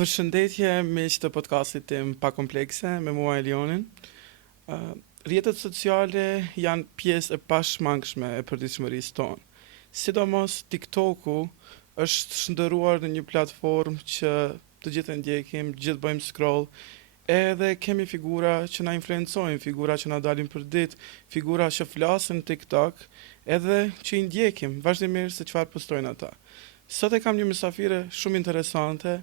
Përshëndetje miq të podcastit tim Pa Komplekse me mua Elionin. Rrjetet sociale janë pjesë e pashmangshme e përditshmërisë tonë. Sidomos TikToku është shndërruar në një platformë që të gjithë e ndjekim, gjithë bëjmë scroll, edhe kemi figura që na influencojnë, figura që na dalin për ditë, figura që flasin në TikTok, edhe që i ndjekim vazhdimisht se çfarë postojnë ata. Sot e kam një mysafire shumë interesante,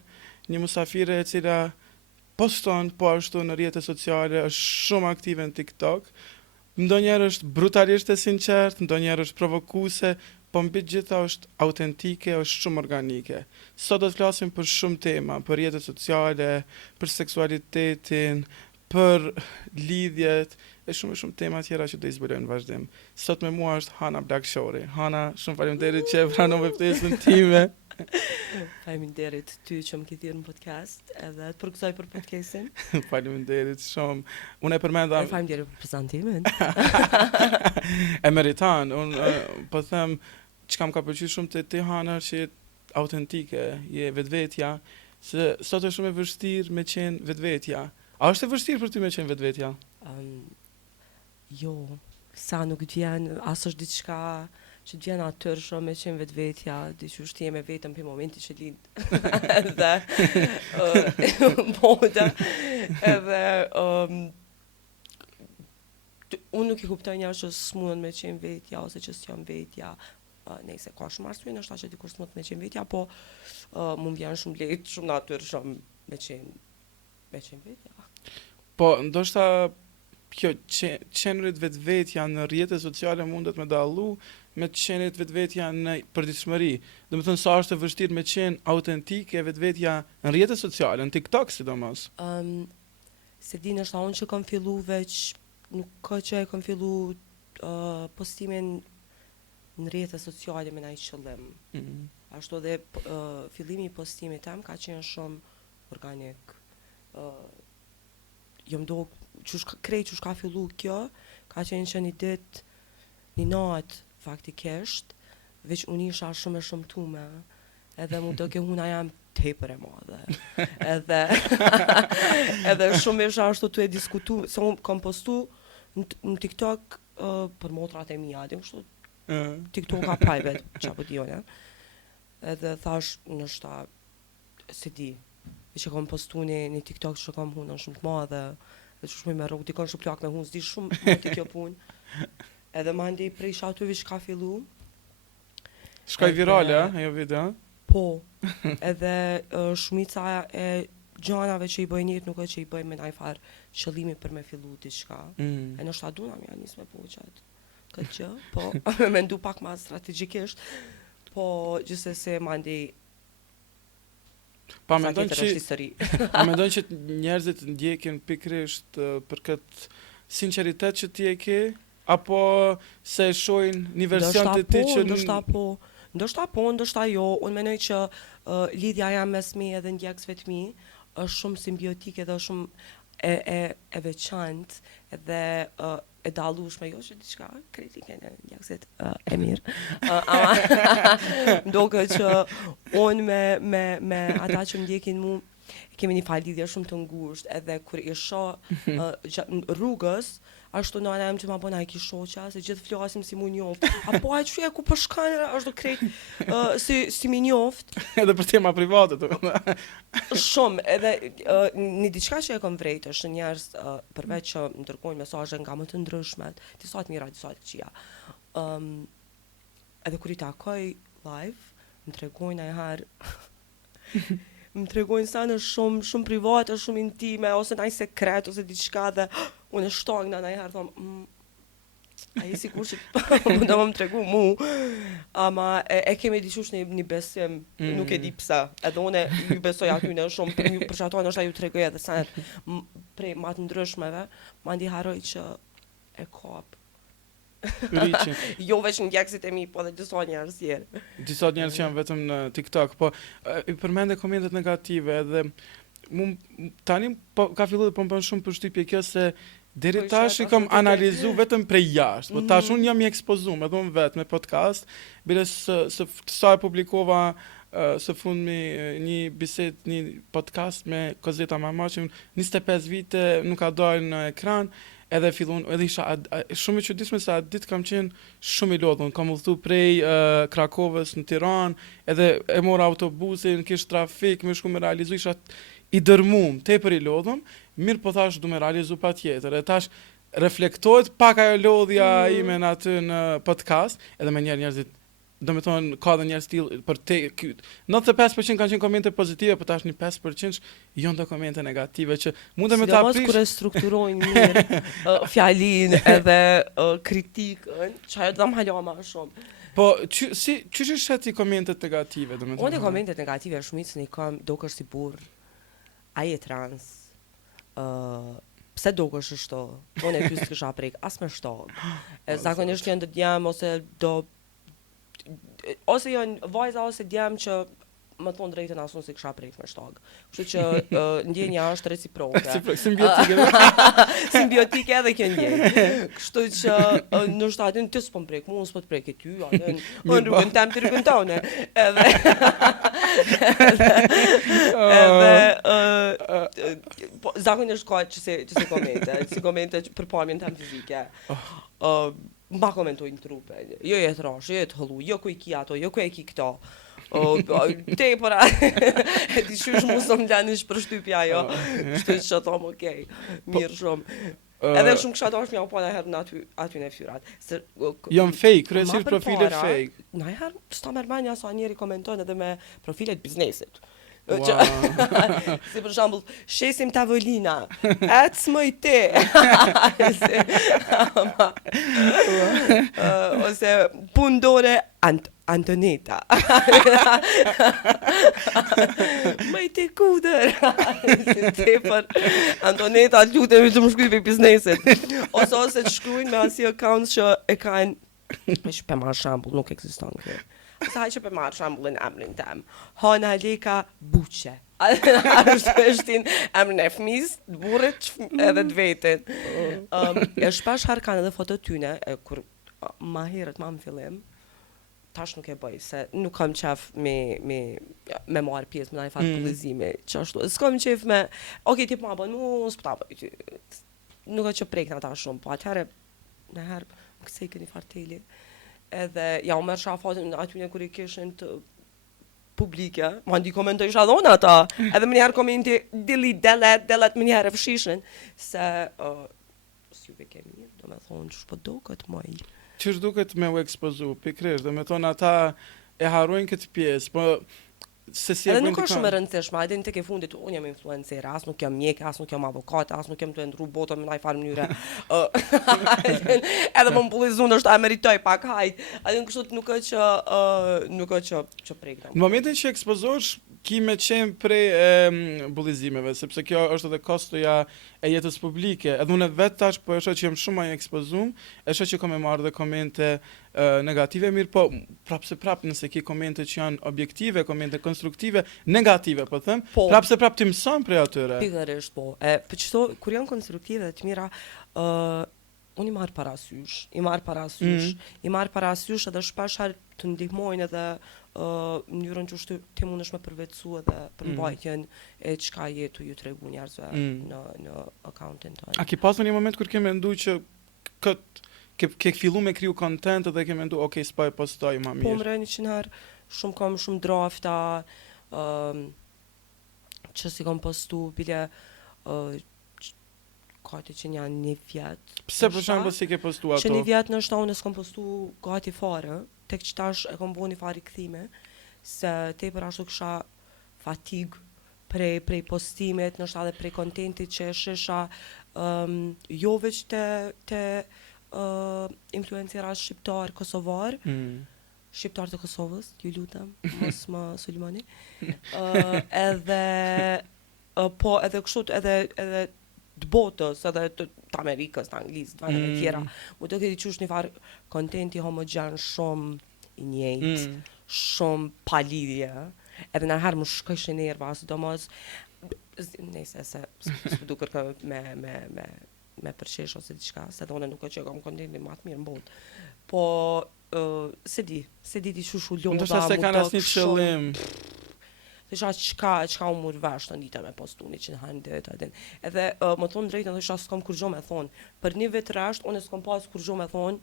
një mysafire e cila poston po ashtu në rrjetet sociale, është shumë aktive në TikTok. Ndonjëherë është brutalisht e sinqert, ndonjëherë është provokuese, po mbi të gjitha është autentike, është shumë organike. Sot do të flasim për shumë tema, për rrjetet sociale, për seksualitetin, për lidhjet, e shumë tema tjera që do i zbulojmë në vazhdim. Sot me mua është Hana Blakshori. Hana, shumë faleminderit që e pranove ftesën time. Faleminderit ty që më ke thirrë në podcast, edhe të përgëzoj për podcastin. Faleminderit shumë. Unë e përmenda. Faleminderit për prezantimin. E meritan. Unë po them çka më ka pëlqyer shumë te ti Hana, që je autentike, je vetvetja, se sot është shumë e vështirë me qenë vetvetja. A është e vështirë për ty me qenë vetvetja? Jo, sa nuk të vjen, as është diçka që të vjen atër shumë me qenë vetvetja, diçka ti je me vetëm për momenti që lind. Edhe moda. Edhe unë nuk i kuptoj njerëz që s'mundën me qenë vetja ose që s'jam vetja. Nëse ka shumë arsye, ndoshta që dikush s'mund me qenë vetja, po më vjen shumë lehtë, shumë natyrshëm me qenë vetja. Po, ndoshta kjo qenërit vetvetja në rrjetet sociale mundet me dallu me qenërit vetvetja në përditshmëri. Domethënë sa është e vështirë me qenë autentike vetvetja në rrjetet sociale, në TikTok sidomos. Se di nështë unë që kam fillu veç, nuk ka që e kam fillu postimin në rrjetet sociale me ndaj qëllim. Ashtu dhe fillimi i postimit tem ka qenë shumë organik. Jo më do krejt që ka fillu kjo, ka qenë që një ditë, një natë faktikisht, veç unë isha shumë e shëmtume, edhe mu do ke huna jam tepër e madhe. Edhe shumë isha ashtu të e diskutu, se unë kam postu në TikTok për motrat e mija, dhe kështu TikTok ka private, që apo dione. Edhe thash nështa, se di, që kam postu një TikTok që kam hunën shumë të madhe, dhe që shumë me rrugë, dikon shumë plak me hunë, s'di shumë moti kjo punë. Edhe mandi prej shatuve që ka fillu. Shkoj virale, ajo video? Po, edhe shumica e gjanave që i bëjnë njët nuk e që i bëjnë me najfar qëllimi për me fillu diçka. E nështë aduna mja njës me poqet. Këtë që, po, me ndu pak ma strategjikisht, po gjithse se mandi Pa mendon që njerëzit ndjekin pikërisht për këtë sinqeritet që ti e ke, apo se shohin një version të ti që ndoshta jo, unë menoj që lidhja jam mes mi edhe ndjekësve të mi është shumë simbiotike dhe shumë e veçantë edhe e dallueshme, jo që diçka kritike në ndjekësit e mirë. Ndoket që unë me ata që ndjekin mu kemi një falidhje shumë të ngushtë, edhe kur i shoh rrugës, ashtu në anem që ma bëna e ki shoqa, se gjithë flasim si mu njoft. Apo a që e ku përshkanë, ashtu krejt si mi njoft. Edhe për tema private të. Shumë, edhe një diçka që e kom vrejt është njerëz përveç që më dërgojnë mesazhe nga më të ndryshmet, disa të mira, disa të këqija. Edhe kur i takoj live, më tregojnë ajher më tregojnë sa në shumë private, shumë intime, ose naj sekret, ose diçka dhe unë e shtong në najherë, thomë, a i sigur që do më tregu mu, ama e kemi diqush një besim, nuk e di pse, edhe unë ju besoj aty në shumë, për që ato nështë a ju tregoj edhe sanet prej matë ndryshmeve, ma ndi haroj që e kap. Jo veç në ndjekësit e mi, po dhe disa njerëz tjerë. Disa njerëz që janë vetëm në TikTok, po i përmende komentet negative edhe tani ka filluar të bën shumë përshtypje kjo se deri tash i kam analizu vetëm prej jashtë, po tash unë jam i ekspozuar edhe unë vetë me podcast, bile se sa e publikova së fundmi një bisedë, një podcast me Kozeta Mama që 25 vite nuk ka dalë në ekran, edhe fillon, edhe isha shumë i çuditshme se atë ditë kam qenë shumë i lodhur, kam udhëtu prej Krakovës në Tiranë, edhe e mora autobusin, kish trafik, më shku me realizu, isha i dërmuar, tepër i lodhur, mirë po thash du me realizu patjetër, e tash reflektohet pak ajo lodhja ime në aty në podcast, edhe me njerëzit, do me thonë, ka dhe njerëz tillë për te 95% kanë qenë komente pozitive, por tash një 5% janë të komente negative që mundem me ta prish. Sidomos kur e strukturojnë mirë fjalinë edhe kritikën, që ajo do ta hala më shumë. Po çish ti komentet negative, do me thonë? Unë komentet negative shumicën i kam dukesh si burr. Ai e trans. Pse dukesh kështu? Unë e pyes kisha prek as me shtog. Zakonisht janë të djam ose janë vajza ose djem që më thonë drejtën asun si kisha prek me shtog. Kështu që ndjenja është reciproke. Simbiotike. Simbiotike edhe kjo ndjenjë. Kështu që në shtatin ti s'po prek, mua s'po të prek e ty, atë në rrugën tem ti rrugën tonë. Edhe zakonisht ka që se komente për pamjen tem fizike. Mba komentojnë trupe, jo e të rash, jo e të hëllu, jo ku i ki ato, jo ku e ki këto. Te përa, e ti shysh mu së më lanish për shtypja jo. Kështu që thom, okej, mirë shumë. Edhe shumë kësha dosh mja u po në herë në aty në fyrat. Jam fake, kryesisht profilet fake. Na herë, s'ta mërmenja sa njeri komentojnë edhe me profilet biznesit. Wow. Si për shembull, shesim tavolina, ec më i te. Ose pundore Antoneta. Më i te kuder. Antoneta, lutemi të më shkruaj për bizneset. Ose të shkruajnë me asnjë account që e kanë, që për marrë shembull, nuk ekziston kjo. Sa që për marrë shambullin emrin tem. Hana Leka Buqe. Është emrin e fëmis, të burrit edhe të vetin. E shpesh herë kanë edhe foto tyne, kur ma herët ma më fillim, tash nuk e bëj, se nuk kam qef me marrë pjesë me ndonjë farë pullizimi. Qashtu, s'kam qef me, okej, ti po ma bën, unë s'po ta bëj. Nuk e që prek në ta shumë, po atëherë, në herë, më kësej këni farteli. Edhe ja u merr shafatin aty kur I kishin të publike, ma ndi komentoj shadon ata, edhe më njëherë komenti delete më njëherë fshishin, se s'juve ke mirë, do me thonë që shpo duket moj. Qësh duket me u ekspozu, pikrish, do me thonë ata e harrojnë këtë pjesë, po se si edhe nuk është shumë e rëndësishme, edhe në tek e fundit, unë jam influencer, as nuk jam mjek, as nuk jam avokat, as nuk jam të ndru botën në ndaj farë mënyre. Edhe më mbullizu nështë a meritoj pak hajt, edhe në kështu nuk e që prekna. Në momentin që ekspozosh, ki me qenë prej bullizimeve, sepse kjo është edhe kostoja e jetës publike. Edhe unë vetë tash, po e shoh që jam shumë më ekspozuar, e shoh që kam e marrë dhe komente negative, mirë po prapë nëse ki komente që janë objektive, komente konstruktive, negative, po them, prapë ti mëson prej atyre. Pikërisht po. Po çto kur janë konstruktive dhe të mira, unë I marr parasysh edhe shpesh të ndihmojnë edhe mënyrën që ti mundesh me përvetësu edhe për mbajtjen e çka jetu ju tregu njerëzve në accountin tonë. A ki pasur një moment kur ke menduar që ke fillu me kriju content dhe ke mendu, okej, s'po e postoj ma mirë. Po më rëni 100 herë, kam shumë drafta, që si kam postu, bile gati që një vjet. Pse për shembull si ke postu ato? Që një vjet në shta unë s'kam postu gati fare, tek që tash e kam bo një fari këthime, se te për ashtu kësha fatig prej postimet, nështë edhe prej kontentit që e shisha, jo veç të influencera shqiptar, kosovar, shqiptar të Kosovës, ju lutem, mos më Sulmani, edhe kështu, edhe të botës, edhe të Amerikës, të Anglisë, të vendet e tjera, mu të këti qush një farë kontenti homogen shumë I njejt, shumë palidhje, edhe në herë më shkëshë nerva, sidomos, nëjse se s'pu duker me përshesh ose diçka, se dhe une nuk e që kam kontentin ma të mirë në botë, po se di ti shushu lodha. Ndoshta se kanë asnjë qëllim. Thësha çka u mur vesh të ndita me postu 100 dit atin. Edhe më thonë drejtën, thësha s'kam kur gjo me thonë. Për një vit rresht, unë s'kam pas kur gjo me thonë,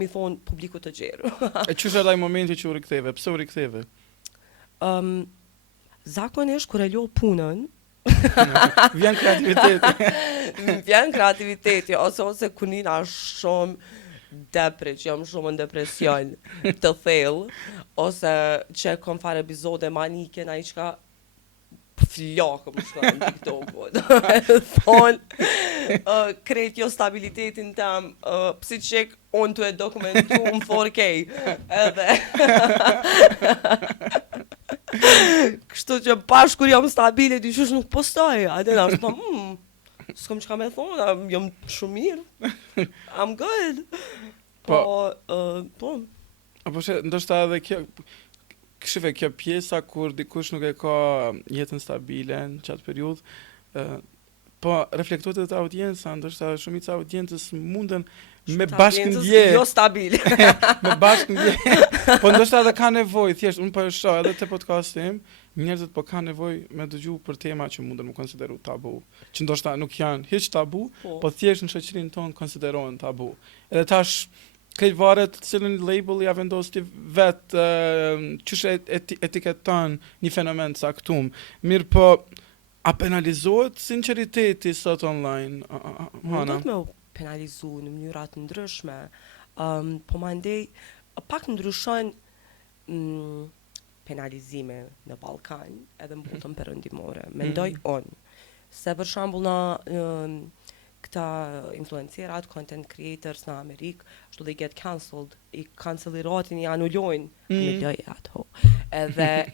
mi thonë publiku të gjerë. E çush edhe ai momenti që u riktheve? Pse u riktheve? Zakonisht kur e lo punën, Vjen kreativiteti. vjen kreativiteti, ose kunina shumë depre, që jam shumë në depresion të thellë, ose që kom fare epizode manike, na i qka flakë më shka në TikTok, thonë, krejt jo stabilitetin tem, pësi qek, unë të e dokumentu në 4K, edhe, kështu që pash kur jam stabile, di shush nuk postoj, atë në ashtë s'kom qka me thonë, jam shumë mirë, I'm good. Po. Apo që ndoshta edhe kjo pjesa kur dikush nuk e ka jetën stabile në qatë periudhë, po reflektohet të audjenca, ndoshta shumica audiencës munden me bashkëndje. Jo stabile. Me bashkëndje. Po ndoshta edhe ka nevojë, thjesht unë po e shoh edhe te podcasti im, njerëzit po kanë nevojë me dëgju për tema që munden më konsideru tabu, që ndoshta nuk janë hiç tabu, po thjesht në shoqërinë tonë konsiderohen tabu. Edhe tash këtë varet cilën label ja vendos ti vetë qysh etiketon një fenomen caktuar. Mirë po, a penalizohet sinqeriteti sot online? Mundet me u penalizu në mënyra të ndryshme, po mandej pak ndryshon penalizime në Ballkan edhe në botën perëndimore. Mendoj unë se për shembull në këta influencerat, content creators në Amerikë, ashtu they get cancelled, i cancelliratin i anullojnë, anulloj ato, edhe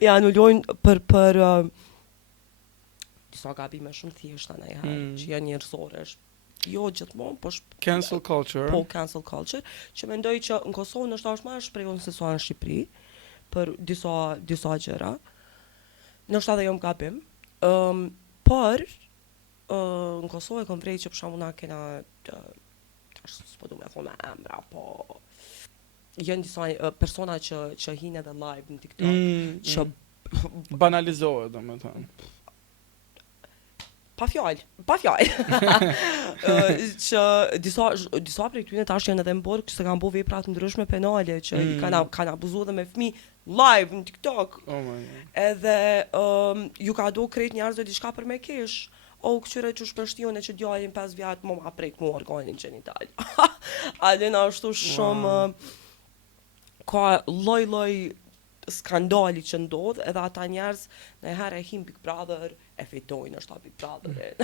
i anullojnë për disa gabime shumë thjeshta ndonjëherë, që janë njerëzore, jo gjithmonë, po cancel culture. Po cancel culture, që mendoj që në Kosovë nështë është më e shprehur se sa në Shqipëri, për disa gjëra. Nështë edhe jam gabim, por në Kosovë e kom vrejt që për shembull na kena s'po du me thonë me emra, po janë disa persona që hinë edhe live në TikTok, që banalizohet, domethënë. Pa fjallë. Që disa prej tyre tash janë edhe në borë që se kanë bo vepra të ndryshme penale, që kanë abuzuar dhe me fëmijë live në TikTok. Oh my God. Edhe ju ka do krejt njerëzve diçka për me kesh. O, këqyre që shpështione që djallin 5 vjetë, më prejk mu organin gjenital. Alena ashtu shumë, ka loj skandali që ndodh, edhe ata njerëz në herë e him Big Brother, e fitojnë është ta Big Brother.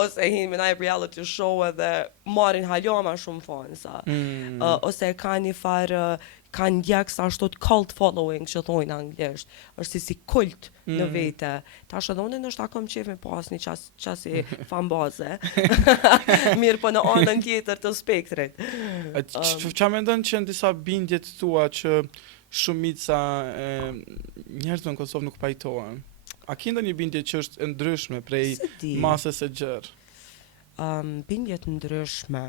Ose him në reality show edhe marrin haloma shumë fansa. Ose ka një farë, kanë djekës ashtu të cult following që thojnë anglisht, është si kult në vete. Tash edhe unë nështë akom qef me pas një qasi fanbaze, mirë po në anën tjetër të spektrit. Qa me ndonë që në disa bindjet tua që shumica njerëzve në Kosovë nuk pajtohen? A ki ndonjë bindje që është e ndryshme prej masës e gjërë? Bindjet ndryshme,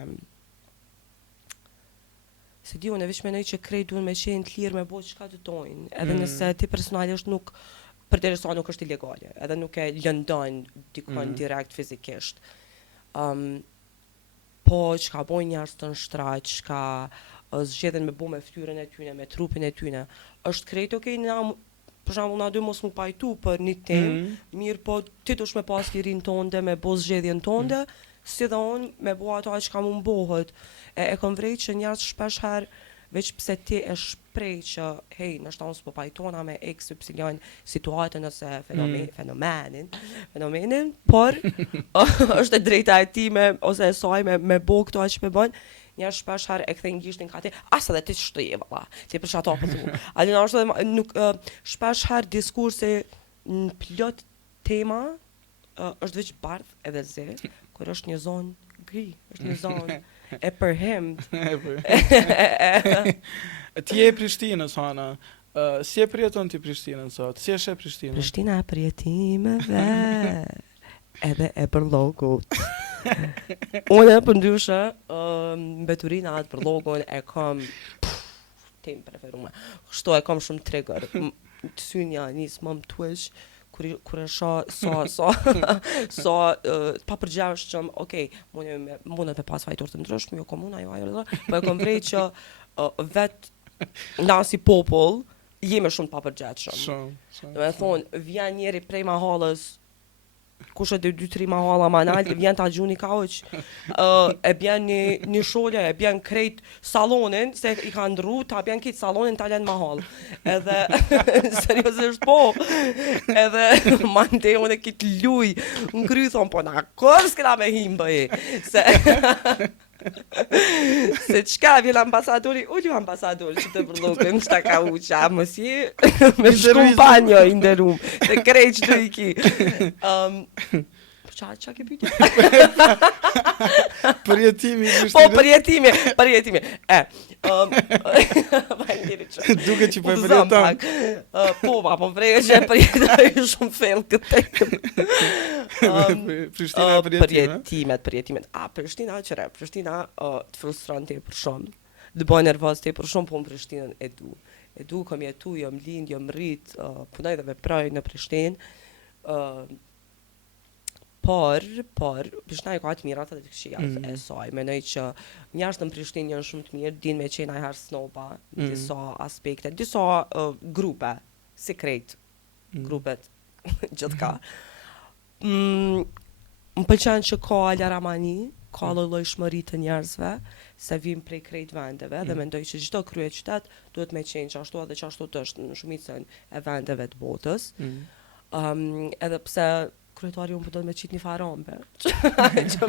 se di unë e veç menoj që krejt duhen me qenë të lirë me bo çka të dojnë, edhe nëse ti personalisht nuk, përderisa nuk është ilegale, edhe nuk e lëndon dikon direkt fizikisht. Po çka bojnë njerëz të nshtraq, çka zgjedhin me bo me fytyrën e tyne, me trupin e tyne, është krejt okej, për shembull na dy mos më pajtu për një temë, mirë po ti dush me pas lirin tonde, me bo zgjedhjen tonde, si dhe unë me bo ato që ka më mbohet. E kom vrejt që njerëz shpesh herë, veç pse ti e shprej që, hej, nështë ta unë s'po pajtona me XY situatën ose fenomenin, por është e drejta e ti ose e saj me bo këto që me bën, njerëz shpesh herë e kthejnë gishtin ka ti, asa dhe ti shtëje, valla, ti për shato për tu. Alina është dhe nuk, shpesh herë diskursi në plot tema, është veç bardh edhe zi, kur është një zonë gri, është një zonë e përhemd. Ti je Prishtinës, Hana. Si e përjeton ti Prishtinën sot? Si e Prishtinën? Prishtina e përjetimeve edhe e përllogut. Unë përndryshe, mbeturina atë për logon e kam tem preferume. Kështu e kam shumë trigger. Të synja nisë më më twitch, kur e shoh pa përgjashëm, okay, mund të pas fajtor të ndryshme, jo komuna, jo ajo, po e kam vrej që vet na si popull jemi shumë pa përgjashëm. Do të thonë, vjen njëri prej mahallës, kush e 2-3 mahalla ma nalë, vjen ta gjuni kauq, e bjen një sholja, e bjen krejt salonin, se i ka ndru, ta bjen krejt salonin, ta len mahall. Edhe, seriosisht po, edhe mande unë e kitë luj, në kry thonë, po na kër s'kena me him bëje, se qka vjen ambasadori, ullju ambasadori që të përlogën, që ta ka uqa, mësi, me shkumpanjo i ndërum, se krejt që të i ki. Qa ke pyte? Përjetimi. Po, përjetimi. Duke që po e përjeton. Po vrejë që e përjetoj shumë fel këtë. Prishtina përjetimet. Prishtina të frustran të për shumë. Dë bëj nervoz të për shumë, po në Prishtinën e du. Kom jetu, jom lind, jom rrit, punoj dhe veproj në Prishtinë. Por, Prishtina ka të mirat edhe të këqijat e saj. Menoj që njerëzit në Prishtinë janë shumë të mirë, din me qenë ajher snoba, disa aspekte, disa grupe, sekret, grupet, gjithka. Më pëlqen që ka laramani, ka llojshmëri të njerëzve, se vim prej krejt vendeve, dhe mendoj që çdo krye qytet duhet me qenë që ashtu edhe që ashtu të është në shumicën e vendeve të botës. Edhe pse kryetari unë përdojnë me qitë një farambe, që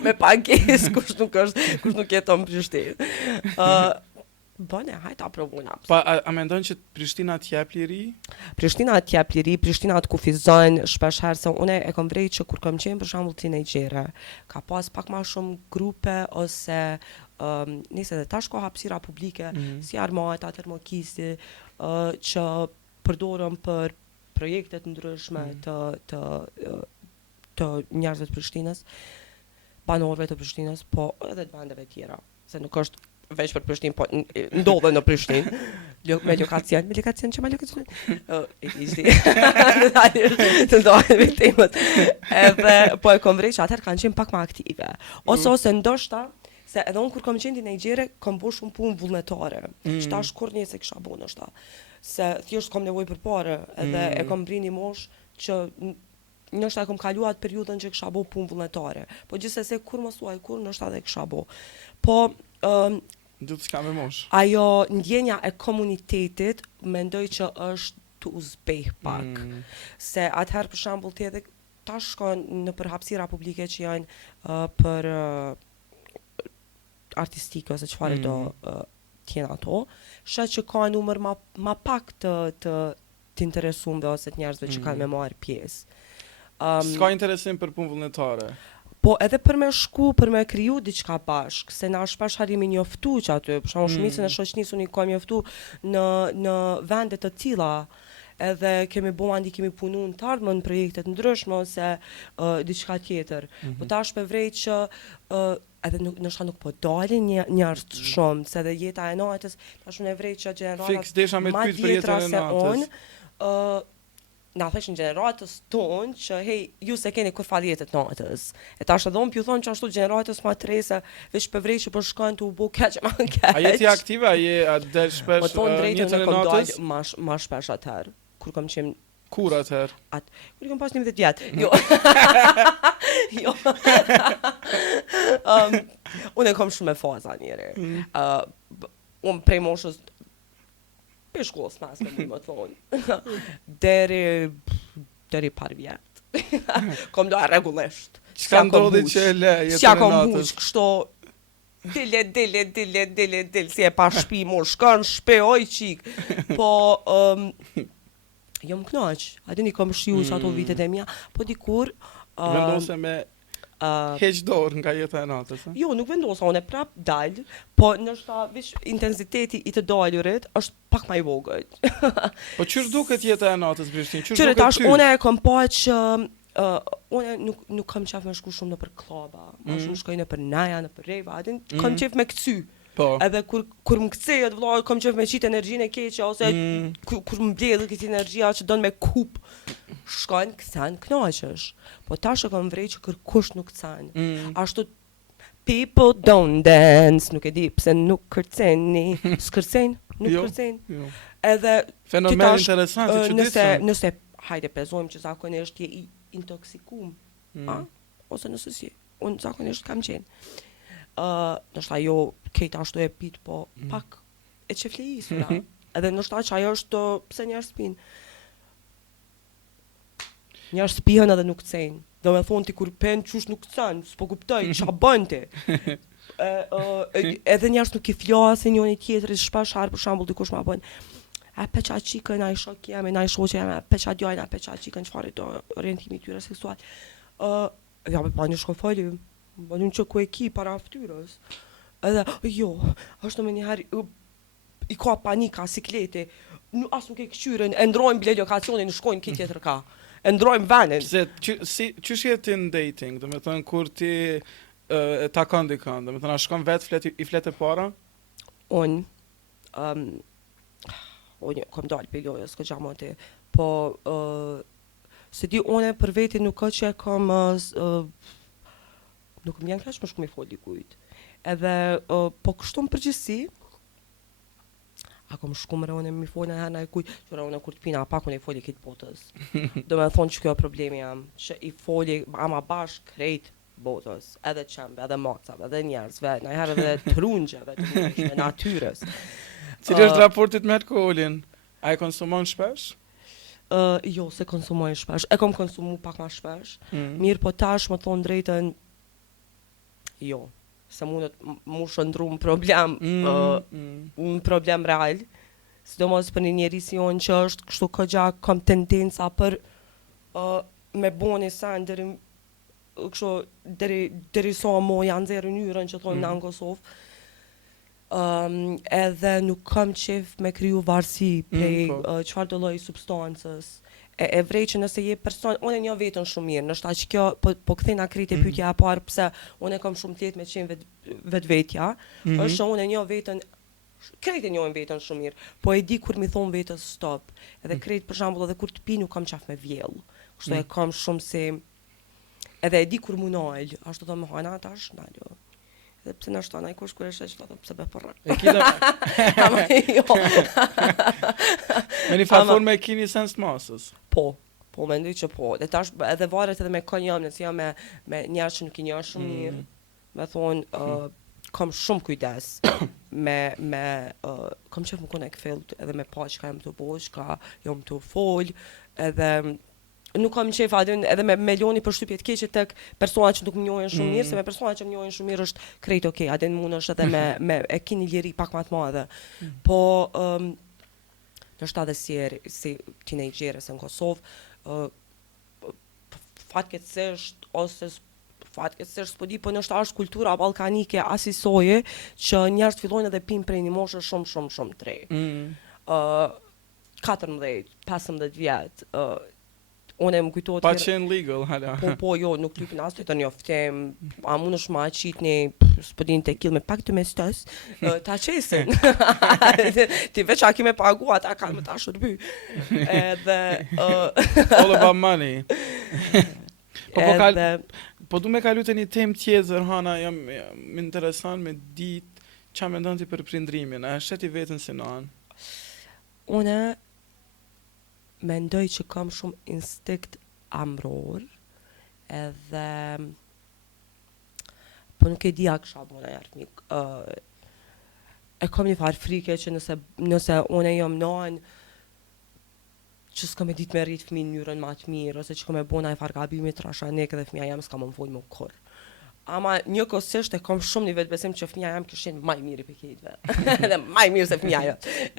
me pages, kush nuk jeton në Prishtinë. Bëne, hajta provuna. Pa, a mendon që Prishtina t'jep liri? Prishtina t'jep liri, Prishtina t'kufizon, shpesh herë se une e kom vrejt që kur kom qenë për shembull teenagere, ka pas pak ma shumë grupe ose nise dhe tash ka hapësira publike, si Armata, Termokisi, që përdorëm për projektet ndryshme të njerëzve të Prishtinës, banorëve të Prishtinës, po edhe të vendeve tjera, se nuk është veç për Prishtinë, po ndodhe në Prishtinë, me lokacion që ma lokacion, të ndodhe me temët, edhe po e kom vrej që atëherë kanë qenë pak ma aktive, ose ndoshta, se edhe unë kur kom qenë teenagere, kom bo shumë punë vullnetare, që ta shkur një se kisha bo nështa, se thjesht kom nevoj për pare, edhe e kom bri një mosh që nështë e kom kaluat periudën që kisha bo punë vullnetare. Po gjithsesi kur më thuaj kur nështë edhe kisha bo. Po du të s'ka me mosh. Ajo ndjenja e komunitetit mendoj që është të uzbeh pak. Se atëherë për shembull ti edhe tash shkon në për hapësira publike që janë për artistike ose çfarë do tjenë ato, shet që ka numër ma pak të interesumve ose të njerëzve që kanë me marrë pjesë. S'ka interesim për punë vullnetare? Po edhe për me shku, për me kriju diçka bashk, se na shpesh harimi njoftu që aty, për shembull shumicën e shoqënisë unë kam njoftu në vende të tilla, edhe kemi kemi punu në të ardhmen në projektet ndryshme ose diçka tjetër. Po tash me vrej që edhe nështë nuk po dalin njerëz shumë, se edhe jeta e natës, tash unë e vrej që gjeneratat ma djetra se unë, na theshin gjeneratës tonë që hej, ju se keni kur fal jetët natës. E tash edhe unë pju thonë që ashtu gjeneratës ma trese, veç për vrej që për shkojnë të u bu keq ma keq. A jeti aktive, a del shpesh njëtën e natës? Ma shpesh atëherë, kur kom qenë. Kur atëherë? Kur kom pas 11 vjetë, jo. Jo. Unë e kom shumë e faza njëri. Unë prej moshës për shkollës mesme, më thonë. Deri par vjetë. Kom do e regullisht. Qka ndodhi që e le jetën e natës? Sja kom buq, kështo dile, si e pa shpi, mor shkën, shpe, oj qik. Po, jom knaq, adini kom shiu që ato vitet e mja, po dikur... Vendose me heq dorë nga jeta e natës? Jo, nuk vendosa, unë e prap dalj, po nështë vish intensiteti i të daljurit është pak ma i vogël. Po qërë duket jeta e natës, Prishtinë? Qërë tash, une e kom pa që Unë nuk kam qef me shku shumë në për klaba, ma shumë shkoj në për naja, në për rejva, adin kam qef me këcy. Po. Edhe kur më kthehet vëlla, kam qef me qitë energjinë e keqe ose kur më mbledh këtë energjia që don me kup, shkojnë, kthen, kënaqesh. Po tash e kam vrej që kërkush nuk kthen. Ashtu people don't dance, nuk e di pse nuk kërceni, s'kërcen, nuk kërcen. Jo. Edhe Fenomen interesant i çuditshëm. Nëse hajde pezojmë që zakonisht je i intoksikum, ose nëse si, unë zakonisht kam qenë. Nështë ajo kejta ashtu e pit, po pak e qeflejisura. Edhe nështë që ajo është pse njerës pinë. Njerës pihen edhe nuk cejnë. Do me thonë ti kur pen qush nuk cejnë, s'po kuptoj, qa bën ti. Edhe njerës nuk i flasin njëri tjetërit, shpesh harë për shambull dikush ma bën. A peqa qikën, a i shok jemi, a i shoqe jemi, a peqa djajnë, a peqa qikën, qëfar do orientimi tyre seksual. Ja me pa një shko fali, më një që ku e ki para ftyrës. Edhe, jo, është me njëherë, i ka panika, sikleti, as nuk e këqyren, e ndrojmë bile lokacionin, shkojnë ki tjetër ka. E ndrojmë venin. Se, qysh je ti në dating, do me thënë kur ti takon dikon, do me thënë a shkon vetë i fletë e para? Unë kom dalë për lojës, s'ko gja mëti, po se di une për veti nuk ka që e kom, nuk më janë kresh më shku me fol dikujt. Edhe, po kështu më përgjithsi, a kom shku më rëone mi fol në herë në e kujt, që rëone kur t'pina, pak unë i foli kitë botës. Do me thonë që kjo problemi jam, që i foli ama bash krejt botës, edhe qembe, edhe macave, edhe njerëzve, në herë edhe trungjeve, të njerëzve, natyres. Cili është raportit me alkoolin? A e konsumon shpesh? Jo, se konsumoj shpesh. E kom konsumu pak ma shpesh. Mirë po tash më thonë drejten, jo, se mundet mu shëndru më problem, më problem real. Sidomos për një njeri si onë që është kështu këgja kom tendenca për me boni sen deri sa mo janë zerë njërën që thonë në Kosovë. Edhe nuk kam qef me kriju varsi prej qfar do lloj substancës. E vrej që nëse je person, unë e një vetën shumë mirë, nështë që kjo po këthena krejt e pyetja e parë pse unë e kam shumë tjetë me qenë vetvetja, është që unë e një vetën, krejt e njojnë vetën shumë mirë, po e di kur mi thonë vetës stop, edhe krejt për shambull edhe kur të pi nuk kam qef me vjellë, kështu e kam shumë se, edhe e di kur mu nalë, ashtu të më hajna tash, nalë. Dhe pse në shto, kush kur e shesh, të pse be përra. E kina... Ama jo. Me një farë me kini sens të masës. Po mendoj që po. Dhe tash edhe varet edhe me kënë jam, nëse jam me njerë që nuk i njerë shumë mirë. Me thonë, kam shumë kujdes kam qef më kone e këfilt edhe me pa që ka jam të bo, që ka jam të fol, edhe nuk kam qef adin edhe me loni për shtypjet keqe tek persona që nuk më njohin shumë mirë, se me persona që më njohin shumë mirë është krejt okej, adin mund është edhe me e kini liri pak ma të madhe. Po, nështë edhe si teenagerës në Kosovë, fatkeqësisht ose fatkeqësisht s'po di, po nështë është kultura ballkanike asisoje që njerëz fillojnë edhe pinë prej një moshe shumë të re. 14, 15 vjet, unë më kujtohet... Pa qenë legal, hala. Po, jo, nuk lypin as të njoftem, a mund është ma qit një spodin të kill me pak të mestos, ta qesin. Ti veç a ki me pagu, ata kanë me ta shërby. Edhe... All about money. Po du me kalu të një tem tjetër, Hana, jam interesant me dit qa me ndonë ti për prindrimin, a sheti vetën si nan? Une mendoj që kam shumë instinkt amror, edhe po nuk e di a kësha bona jartmik. E kam një farë frike që nëse une jam nan që s'ka me dit me rrit fëmin njërën ma të mirë, ose që ka me bona e farë gabimit rashanek edhe fëmija jam s'ka më folë më kur. Ama një kosisht e kam shumë një vetë besim që fëmija jam këshin maj mirë i pekejtve. Edhe maj mirë se fëmija jo.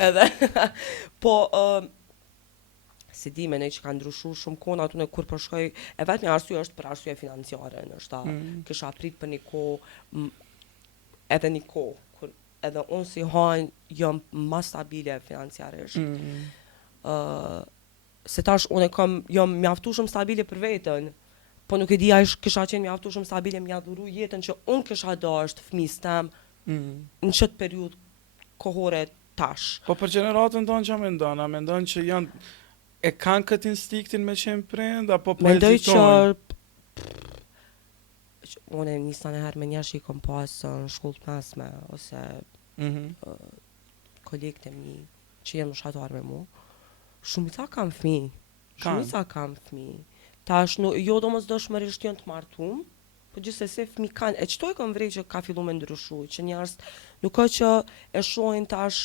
Edhe, po... si di me ne që ka ndryshu shumë kona atune kur përshkoj, e vetë një arsye është për arsye financiare, nështë kisha prit për një ko, edhe një ko, kur edhe unë si hajnë jam ma stabile financiarisht. Se tash unë jam mjaftu shumë stabile për vetën, po nuk e di a kisha qenë mjaftueshëm stabile m'ja dhuru jetën që unë kisha dashur fëmijës tem në çët periudhë kohore tash. Po për gjeneratën tonë që mendon? A mendon që janë e kanë këtë instiktin me qenë prind apo po Mendoj hezitojnë? që unë nisa në herë me njerë që i kom pas në shkollë të mesme ose kolegët e mi që jenë mëshatar me mu, shumica kam fëmijë. Shumica kam fëmijë. Tash jo domosdoshmërisht janë të martuar, po gjithsesi fëmijë kanë. E çto e kam vrej që ka filluar me ndryshu, që njerëz nuk ka që e shohin tash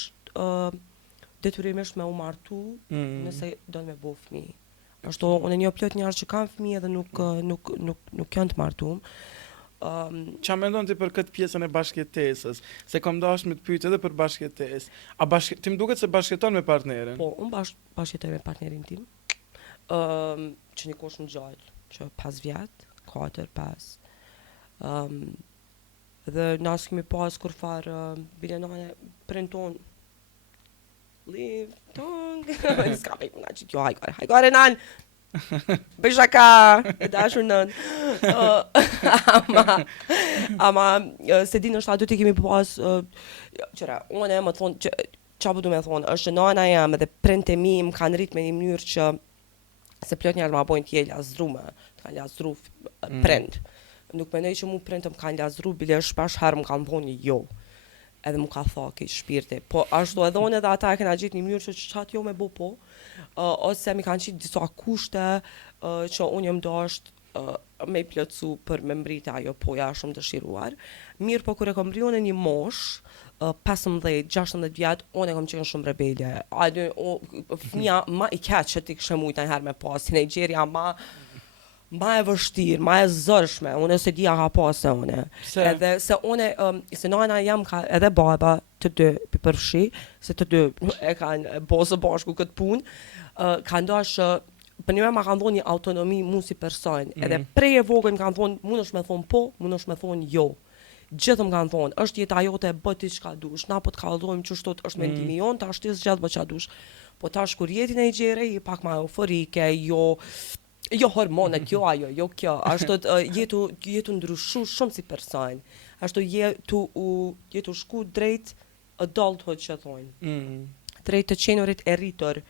detyrimisht me u martu nëse do me bo fëmijë. Ashtu unë një plot njerëz që kanë fëmijë dhe nuk janë të martuar. Qa mendon ti për këtë pjesën e bashkëtesës? Se kam dashur me të pyet edhe për bashkëtesë. Ti më duket se bashkëton me partnerin? Po, unë bashkëtoj me partnerin tim. Që një kohë shumë gjatë, që 5 vjet, 4, 5. Dhe nas kemi pas kur farë bilenane printon live tongue. S'ka me kuna qitë, jo hajgare nan! Bëj shaka, e dashur nën. Ama se di në 7 ty kemi pas qëra, unë më thonë qa po du me thonë, është nana jam edhe printe mi më kanë rrit me një mënyrë që se plot njerëz ma bojnë t'je lazrume, t'kanë lazru prind. Nuk mendoj që mu prind të më kanë lazru, bile shpesh herë më kanë thonë jo. Edhe më ka tha ki shpirti. Po ashtu edhe unë edhe ata e kena gjitë një mënyrë që qatë jo me bo po, ose mi kanë qitë disa kushte që unë jëm dasht me i plotësu për me mbrite ajo poja shumë dëshiruar. Mirë po kur e kom mbrion e një mosh, 15-16 vjetë, unë e kom qenë shumë rebelje. Fëmija ma i keq që ti kështë mujtë njëherë me pas, Nigeria ma e vështirë, ma e zërshme, unë se dia ka pasë unë. Edhe se unë, se nana jam ka edhe baba të dy përfshi, se të dy e kanë bosë bashku këtë punë, kanë dashë për një me ma kanë thonë një autonomi mu si person, edhe prej e vogën kanë thonë, mund është me thonë po, mund është me thonë jo. Gjithëm kanë thonë, është jeta jote e bëti që ka dush, na po të kallëdojmë që shtot është mendimi jonë, ta është tisë gjithë bë që dush. Po tash kur jeti në i gjere, i pak ma euforike, jo hormonet, jo ajo, jo kjo, ashtu jetu ndryshu shumë si person, ashtu jetu shku drejt adulthood që thonë, drejt të qenurit e rritur,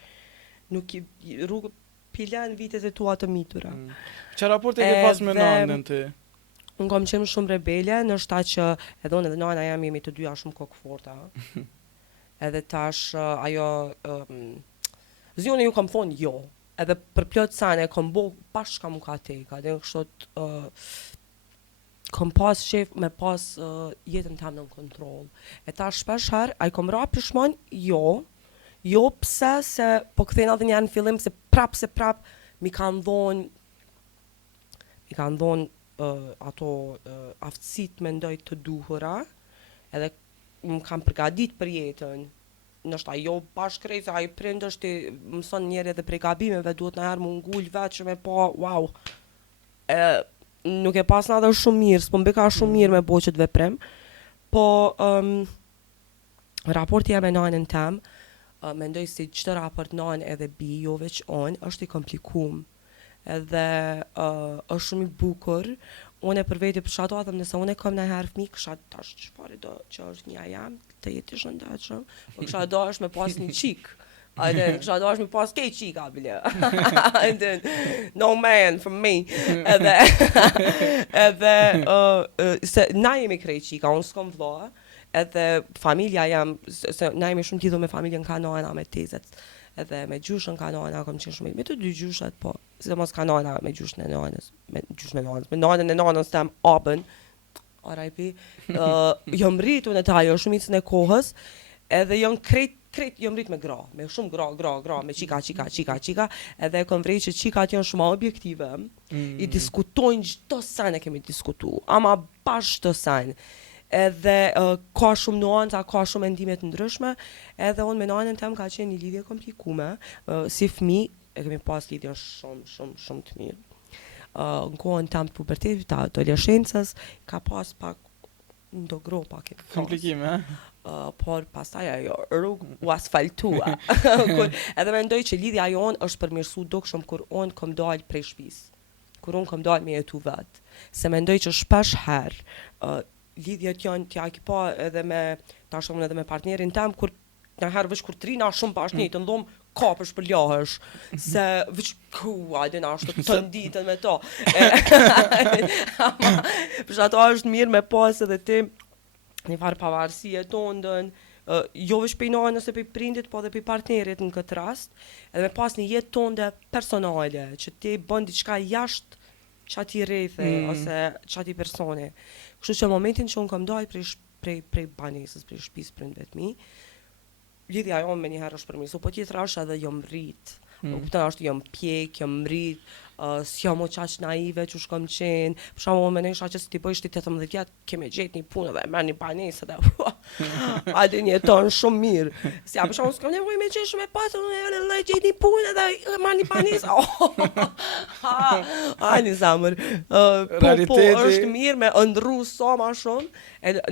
nuk rrugë pilan vitet e tua të mitura. Që raport e ke pas me nanën ti? Unë kom qenë shumë rebelje, nështë ta që edhe unë edhe nana jam jemi të dyja shumë kokëforta. Edhe tash ajo, zjone ju kom thonë jo, edhe për plot sane kom bo bashka mu ka teka, dhe kështot kom pas shef me pas jetën tam në kontrol. E tash shpesher, a i kom ra pishmon, jo pse se po këthejna dhe njerë në fillim se prap mi kanë dhonë ato aftësit mendoj të duhura, edhe më kam përgadit për jetën. Nështë jo bashkërej, a i prind është i mëson njerë edhe prej gabimeve, duhet në herë më ngull vetë që me pa, wow. Nuk e pas në edhe shumë mirë, s'po mbeka shumë mirë me bo që të veprim, po raporti e me nanën tem, mendoj si qëtë raport nanë edhe bi, jo veç on, është i komplikum. Edhe është shumë i bukur. Unë e për veti për shato atëm nëse unë e kom në herë fëmi, kësha tash qëpare do që është një jam, të jeti shëndetshëm, po kësha do është me pas një qik. Kësha do është me pas kej qika, bile. No man from me. Edhe se na jemi krej qika, unë s'kom vloa, edhe familja jam, se na jemi shumë tidhu me familjen kanona, me tezet, edhe me gjushën kanona, kom qenë shumë me të dy gjushet, po, se mos kanona me gjushën e nanës, me nanën e nanës tem apën, R.I.P. Jom rritu në tajo, shumicën e kohës, edhe jom krejt jom rrit me gra, me shumë gra, me qika, edhe kom vrej që qikat janë shumë objektive, i diskutojnë gjithë sen e kemi diskutu, ama bash të sen, edhe ka shumë nuanca, ka shumë mendimet ndryshme, edhe unë me nanën tem ka qenë një lidhje komplikume, si fëmi, e kemi pas lidhje shumë të mirë. Në kohën tem të pubertetit, të adoleshencës, ka pas pak ndo gro pak e pas. Komplikime, Por pastaj ajo rrugë u asfaltua. Edhe mendoj që lidhja jonë është përmirësu dukshëm kur unë kom dalë prej shtëpisë. kur unë kam dalë me jetu vetë. Se mendoj që shpesh herë lidhjet janë t'ja ki pa edhe me tashëm edhe me partnerin tem, kur njëherë veç kur trina shumë bashkë të ndom kapësh për lahësh, se veç ajde na ashtu të nditën me to. Për ato është mirë me pas edhe ti një farë pavarësie tondën, jo veç për nëse për prindit, po dhe për partnerit në këtë rast, edhe me pas një jetë tonde personale, që ti bën diçka jashtë qati rrethe, ose qati personi. Kështu që në momentin që unë kam dalë prej banesës, prej shtëpisë prindve të mi, lidhja jonë me njëherë është përmirësu, po tjetër është edhe jom rritë. Kupton është jom pjek, jom rritë, s'jom o qaq naive që shkom qenë, për shumë më nëjësha që si ti bëjsh ti 18 vjetë, keme gjetë një punë dhe merë një banesë dhe ajde një tonë shumë mirë. Si ja, për shumë s'kom nevoj me qenë shumë e patë, dhe gjetë një punë dhe merë një banesë. Ajde zamër, po është mirë me ndru sa ma shumë,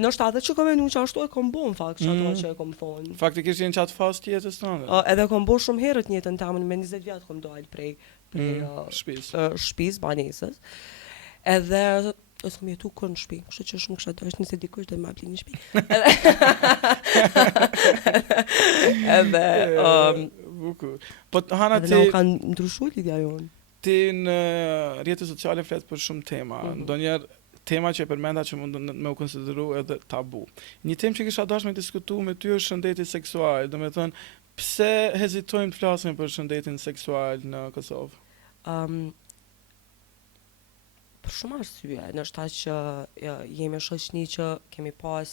nështë atë që kom e që ashtu e kom bo në fakt që ato që e kom thonë. Faktikisht jenë qatë fast jetës tonë. Edhe kom bo shumë herët njëtën tamën, me 20 vjetë kom dojnë prej shpis, banesës. Edhe s'kom jetu kur në shpi, kështë që shumë kështë është nëse dikush dhe ma pli një shpi. Edhe po Hana ti... Edhe në kanë ndryshu lidhja jonë. Ti në rrjetet sociale flet për shumë tema, ndonjëherë tema që e përmenda që mund me u konsideru edhe tabu. Një temë që kisha dashur me diskutu me ty është shëndeti seksual, do me thënë, pse hezitojmë të flasim për shëndetin seksual në Kosovë? Për shumë arsye, nështë që jemi shoqni që kemi pas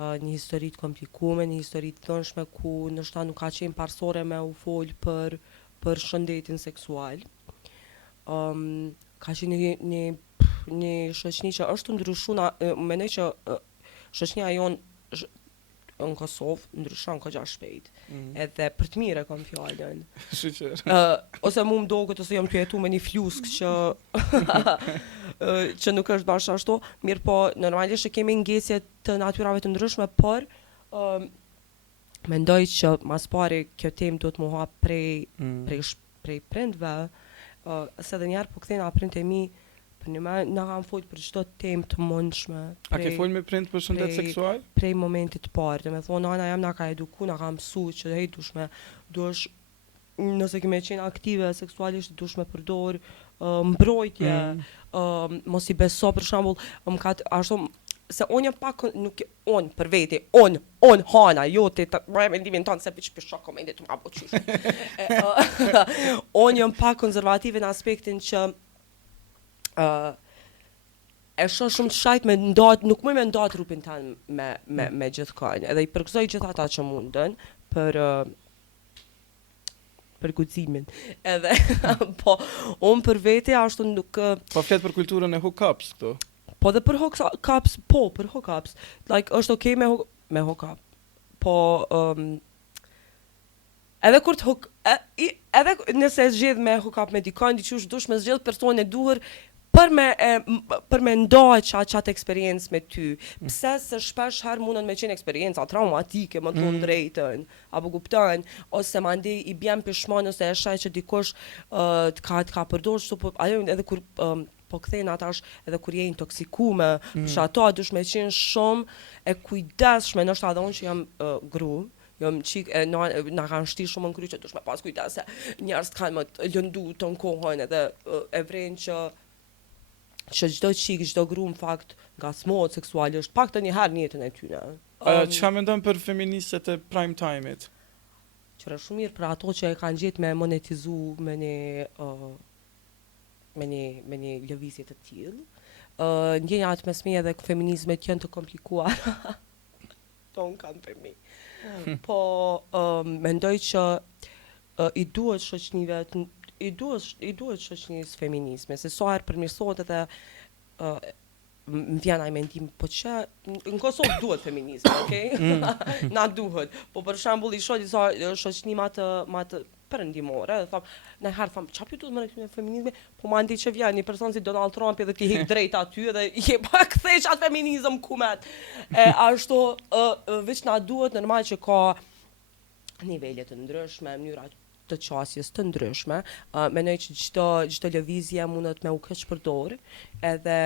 një histori të komplikume, një histori të thonshme ku nështë nuk ka qenë parsore me u folë për shëndetin seksual. Ka qenë një shoqni që është ndryshuna, mendoj që shoqnia jonë në Kosovë ndryshon kogja shpejt. Edhe për të mirë e kam fjallën. Ose mu më doket ose jam të jetu me një flusk që nuk është bashkë ashtu, mirë po normalisht që kemi ngesje të natyrave të ndryshme, por mendoj që mas pari kjo temë do të mu hap prej prindve, se dhe njerë po këthejna prindë e mi, për një me nga kam folë për çdo temë të mundshme. A ke folë me prind për shëndet seksual? Prej momentit parë, dhe me thonë, nana jam nga ka eduku, nga ka mësu që hej dush nëse keme qenë aktive seksualisht, dush me përdor mbrojtje, mos i beso për shembull, ashtu se unë jam pak nuk unë për veti, unë Hana, jote, mendimin tonë se për shok komendit të më aboqysh. Unë jam pak konservative në aspektin që e shoh shumë të shajt me ndat, nuk më ndat trupin tanë me gjithkën. Edhe i përgëzoj gjithë ata që mundën për guximin. Edhe po unë për vete ashtu nuk po flet për kulturën e hookups këtu. Po dhe për hookups, për hookups. Like është okay me hookup. Po edhe kur të edhe nëse zgjedh me hookup me dikon, diçush dush me zgjedh personin e duhur për me ndaj qatë eksperiencë me ty. Pse se shpesh herë mundën me qenë eksperjenca traumatike, më të drejtën, apo kupton, ose mandi i bjen pishman, ose e shaj që dikush të ka përdor shtu, ajo edhe kur po kthejnë atash edhe kur je intoksikume, për ato dush me qenë shumë e kujdesshme, nështë edhe unë që jam gru, jam qik, na kanë shti shumë në kry që dush me pas kujdes se njerës kanë më të lëndu të në kohën edhe e vrenë që çdo qik, çdo gru në fakt nga smohet seksualisht, pak të njëherë në jetën e tyne. Çfarë mendon për feministët e prime time-it? Qëra shumë mirë për ato që e kanë gjetë me monetizu me një lëvizje të tillë. Ndjenjat mes meje dhe feminizmet janë të komplikuar. Ton kanë për mi. Po mendoj që i duhet shoqnive i duhet shoqnisë feminizme, se sa herë përmirësohet edhe më vjen ai mendim, po që në Kosovë duhet feminizme, okay? Na duhet. Po për shembull i shoh disa shoqni ma të perëndimore, thon, në herë thon, çfarë duhet më këtu feminizmi? Po mandi që vjen një person si Donald Trump edhe ti hek drejt aty edhe je pa kthej çat feminizëm kumet. Ashtu veç na duhet normal që ka nivele të ndryshme, mënyra të qasjes të ndryshme. Mendoj që çdo lëvizje mundet me u keq përdor, edhe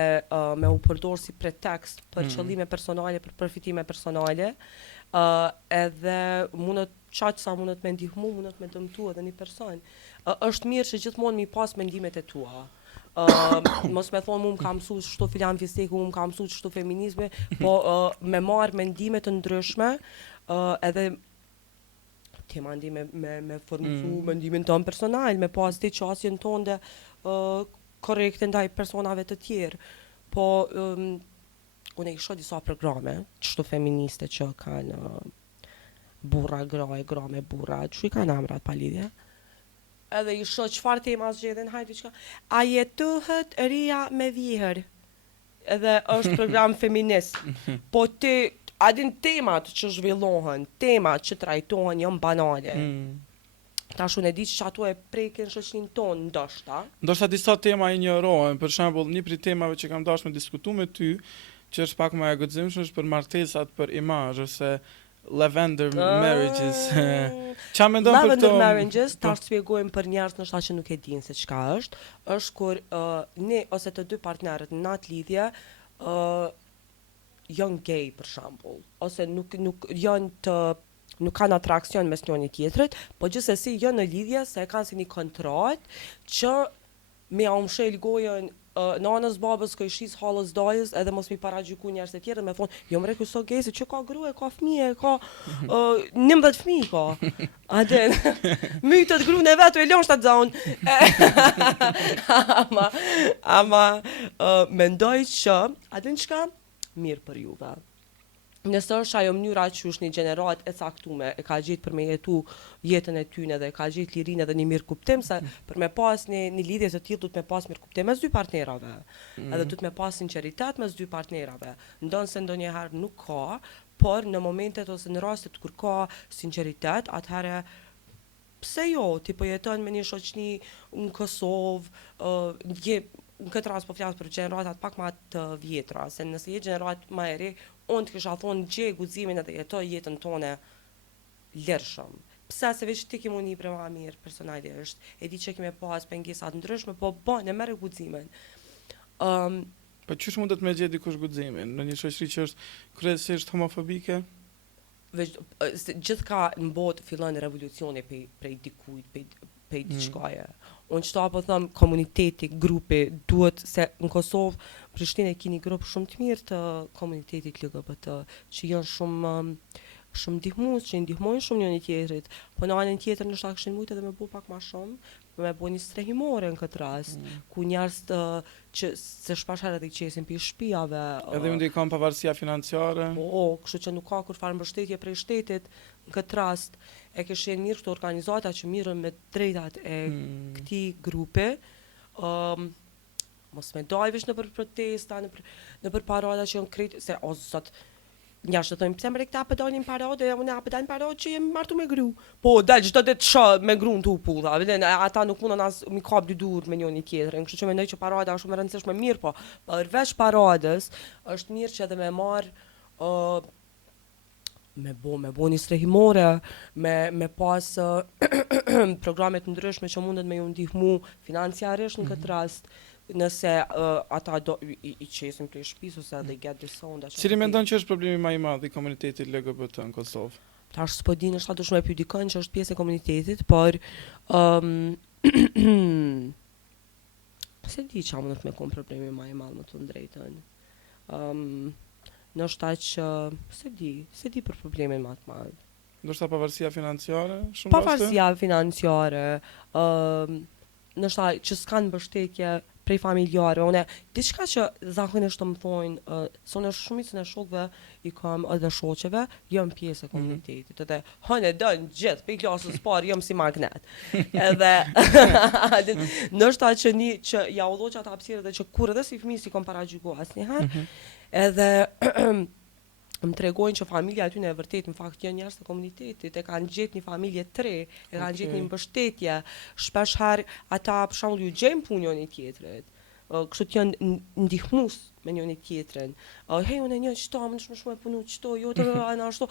me u përdor si pretekst për qëllime personale, për përfitime personale, edhe mundet çaq sa mundet me ndihmu, mundet me dëmtu edhe një person. Është mirë që gjithmonë mi pas mendimet e tua. Mos me thonë mu më ka mësu shto filan fisteku, mu më ka mësu shto feminizme, po me marrë mendime të ndryshme, edhe ti mandi me formusu mendimin tonë personal, me pas ti qasjen tonë dhe korrekte ndaj personave të tjerë. Po unë e kisha disa programe, qështu feministe që kanë burra, gra me burra, që i kanë amrat pa lidhje. Edhe i shoh çfarë tema zgjedhin, hajde diçka. A jetohet ria me vihër? Edhe është program feminist. Po ti, a din temat që zhvillohen, temat që trajtohen janë banale. Tash unë e di që ato e prekin shoqërinë tonë ndoshta. Ndoshta disa tema injorohen, për shembull, një prej temave që kam dashur me diskutu me ty, që është pak më e guximshme, është për martesat për imazh ose lavender marriages. Qa mendon për Lavender këto? marriages, tash t'shpjegojmë për njerëz ndoshta që nuk e dinë se çka është kur ne ose të dy partnerët në atë lidhje janë gay për shembull, ose nuk kanë atraksion mes njëri tjetrit, po gjithsesi janë në lidhje se e kanë si një kontratë që me umshel gojën nanës babës kë shis halës dajës edhe mos mi paragjyku njerëz të tjerë me thonë jo mre ky so gay se që ka grua, ka fëmijë, ka 19 fëmijë ka. Atë mytët gruën e vet u e lën shtat zaun. Ama mendoj që atë çka mirë për juve. Nëse është ajo mënyra që është një gjenerat e caktume, e ka gjetë për me jetu jetën e tyne dhe e ka gjetë lirinë edhe një mirë kuptim, se për me pas një lidhje të tillë du të me pas mirë kuptim mes dy partnerave. Edhe du të me pas sinqeritet mes dy partnerave. Ndonë se ndonjëherë nuk ka, por në momentet ose në rastet kur ka sinqeritet, atëherë pse jo, ti po jeton me një shoqni në Kosovë, në këtë rast po flas për gjeneratat pak më të vjetra, se nëse je gjenerat më e re, unë të kisha thonë gjej guximin edhe jetoj jetën tone lirshëm. Pse se veç ti ke mundi për më mirë personalisht, e di që kemi pas pengesa të ndryshme, po bën e merr guximin. Po çysh mundet me gjetë dikush guximin në një shoqëri që është kryesisht homofobike? Gjithka në botë fillon revolucioni prej dikujt, prej diçkaje. Unë qëta po thëmë komuniteti, grupi, duhet se në Kosovë, Prishtinë e kini grup shumë të mirë të komunitetit LGBT, që janë shumë ndihmues, që i ndihmojnë shumë njëri tjetrit, po në anën tjetër nështë ta këshin mujtë edhe me bu pak ma shumë, me bu një strehimore në këtë rast, ku njerëz që se shpashar edhe i qesin për shtëpiave. Edhe ju ndikon pavarësia financiare? Kështu që nuk ka kur farë mbështetje prej shtetit në këtë rast, e këshin mirë këto organizata që mirën me drejtat e këtij grupi, mos me dajvish në për protesta, në për parada që janë krejt, se o zot, njerëz të thojnë pse më rekta po dalin parade, unë apo dalin parade që jemi martu me gru. Po dal çdo ditë shoh me gruan tu pulla, vjen ata nuk mundon as mi kap dy dur me njëri tjetrin, kështu që mendoj që parada është shumë e rëndësishme mirë, po përveç paradës është mirë që edhe me marr me bo një strehimore, me pas programe të ndryshme që mundet me ju ndihmu financiarisht në këtë rast, nëse ata i qesin prej shtëpisë ose edhe i gjet disa onda. Cili mendon që është problemi më i madh i komunitetit LGBT në Kosovë? Tash s'po di, është duhet me pyet dikën që është pjesë e komunitetit, por se di çfarë mund të më kon problemi më i madh më të drejtën. Nështë që se di për problemin më të madh. Ndoshta pavarësia financiare, shumë pavarësia financiare, nështë që s'kanë mbështetje prej familjare, une, diçka që zakonisht të më thojnë, se unë shumicën e shokëve i kam edhe shoqeve, jam pjesë e komunitetit, edhe hënë e dënë gjithë, pe i klasës parë, jam si magnet. Edhe, nështë që ja udho që ata hapësirë dhe që kur edhe si fëmijë si kom paragjyku asnjëherë, edhe më tregojnë që familja aty në e vërtet në fakt janë njerëz të komunitetit, e kanë gjetë një familje të re, e kanë gjetë një mbështetje, shpesh herë ata për shembull ju gjejnë punë njëri tjetrit. kështu të janë ndihmues me njëri tjetrin. Hej, unë një çto, më shumë e punu çto, jo të ana ashtu.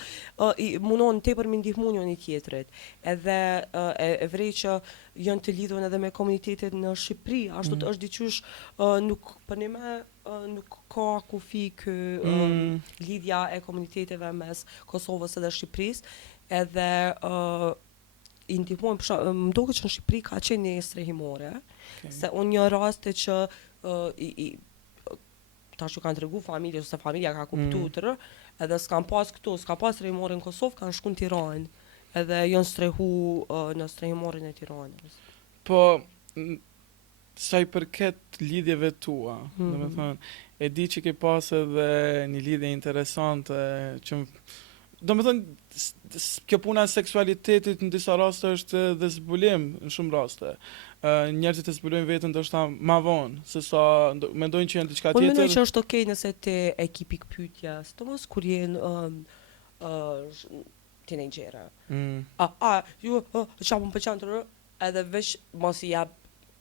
Mundon tepër me ndihmu njëri tjetrit. Edhe e vrej që janë të lidhur edhe me komunitetet në Shqipëri, ashtu është diçysh nuk për ne nuk ka kufi kë lidhja e komuniteteve mes Kosovës edhe Shqipërisë, edhe i ndihmojmë, më duket që në Shqipëri ka qenë një strehimore, se unë një raste që tash ju kanë tregu familje, ose familja ka kuptu edhe s'kan pas këtu, s'ka pas strehimore në Kosovë, kanë shku në Tiranë, edhe janë strehu në strehimorin e Tiranës. Po, sa i përket lidhjeve tua, domethënë, e di që ke pas edhe një lidhje interesante, që domethënë, kjo puna e seksualitetit në disa raste është dhe zbulim në shumë raste. Njerëzit e zbulojnë veten ndoshta ma vonë, se sa mendojnë që janë diçka tjetër. Unë mendoj që është okej nëse te ekipi pyetja, sidomos kur jenë teenagerë. Ju çfarë më pëlqen të edhe veç mos I jap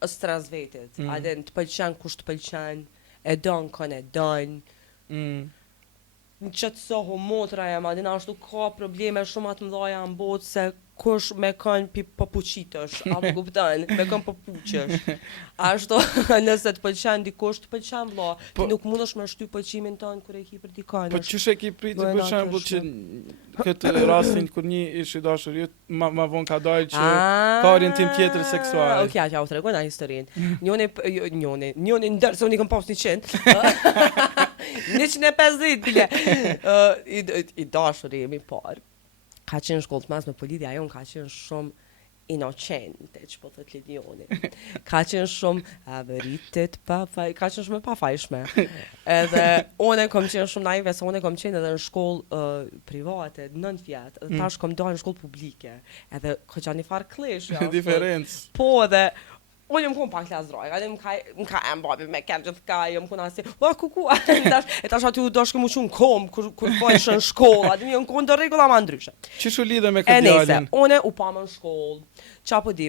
stres vetit. A den të pëlqen kush të pëlqen, e don kon e don. Në qëtë soho motra jam, adin ashtu ka probleme shumë atë mëdhaja në botë se kush me kanë pi papuqitësh, apo kupton, me kanë papuqësh. Ashtu, nëse të pëlqen dikush, të pëlqen vlla, ti nuk mundesh me shty pëlqimin tënd kur e ki për dikën. Po çish e ki priti për shembull që këtë rastin kur një ish I dashur ma vonë ka dalë që ka orientim tjetër seksual. Okej, ja u tregoj na historinë. Njëri ndër se unë kam pas 100. 150 bile. I dashur jemi parë. Ka qenë shkollë të mas me polidhja jonë, ka qenë shumë inocente, që po thët Lidioni. Ka qenë shumë averitet, ka qenë shumë e pafajshme. Edhe one kom qenë shumë naive, se one kom qenë edhe në shkollë private, 9 vjetë, edhe tash kom dojnë në shkollë publike. Edhe ka qenë një farë klesh. Diferencë. Po edhe, unë jëmë kënë pak klasë drojë, më ka e mbabi me kërë gjithë ka, jëmë kënë asi, kuku, e tash aty u doshke mu qunë kom, kur fojshë në shkollë, aty jëmë kënë të regula ma ndryshe. Që shu lidhe me këtë djallin? Une u pa më në shkollë, qa po di,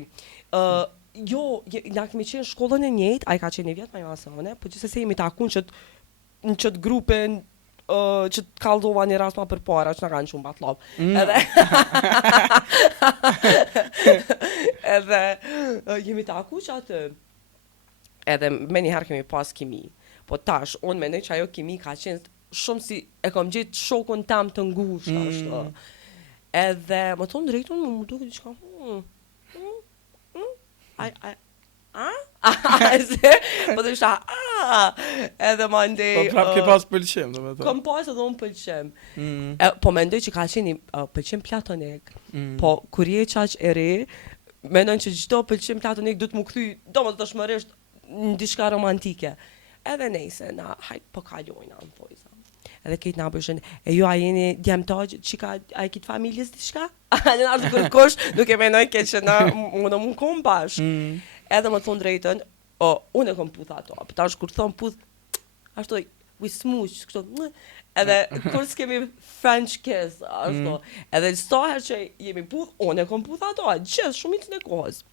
na kemi qenë shkollën e njëjtë, a I ka qenë një vjetë ma jo asone, po që se jemi takun që në qëtë grupin, që të kaldova një rast ma për para, që na kanë shumë batlov. Edhe jemi taku që atë. Edhe me njëherë kemi pas kimi. Po tash, unë mendoj që ajo kimi ka qenë shumë si e kom gjetë shokun tam të ngushtë ashtu. Edhe më thonë drejtun, më duke diçka. Po të isha, edhe ma ndej... Po prap ke pas pëlqim, do me thënë. Kom pas edhe unë pëlqim. Po mendoj që ka qenë pëlqim platonik. Po kur je qaq e re, mendoj që çdo pëlqim platonik du të më kthy domosdoshmërisht në diçka romantike. Edhe nejse, na hajt po kalojna në thojza. Edhe këtë na bëshën, e ju a jeni djemtaq që a e kitë familjes diçka? Në ashtë kërkosh, nuk e menoj ke që na më kom bash. Edhe më thonë drejtën, unë e kom putha ato, për tash kur thonë puth, ashtu, we smooch, kështu, edhe kur s'kemi French kiss, ashtu, edhe stoher që jemi puth, unë e kom putha ato, gjithë shumicën e kohës.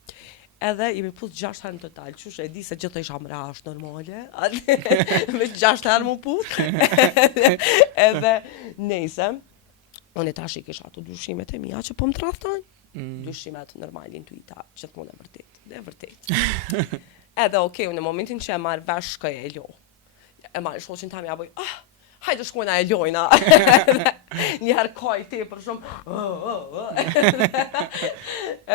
Edhe jemi puth 6 herë në total, qysh e di se gjithë isha mra është normale, me 6 herë më puth, edhe nejse, unë e tash I kisha ato dyshimet e mia që po më tradhtojnë. Dyshimet normal, intuita, gjithmonë e vërtet. Edhe okej, në momentin që e marrë vesh shkoj e lo. E marrë shoqin tam ja boj, hajde shkojna e lojna. Njëherë kaj te për shumë,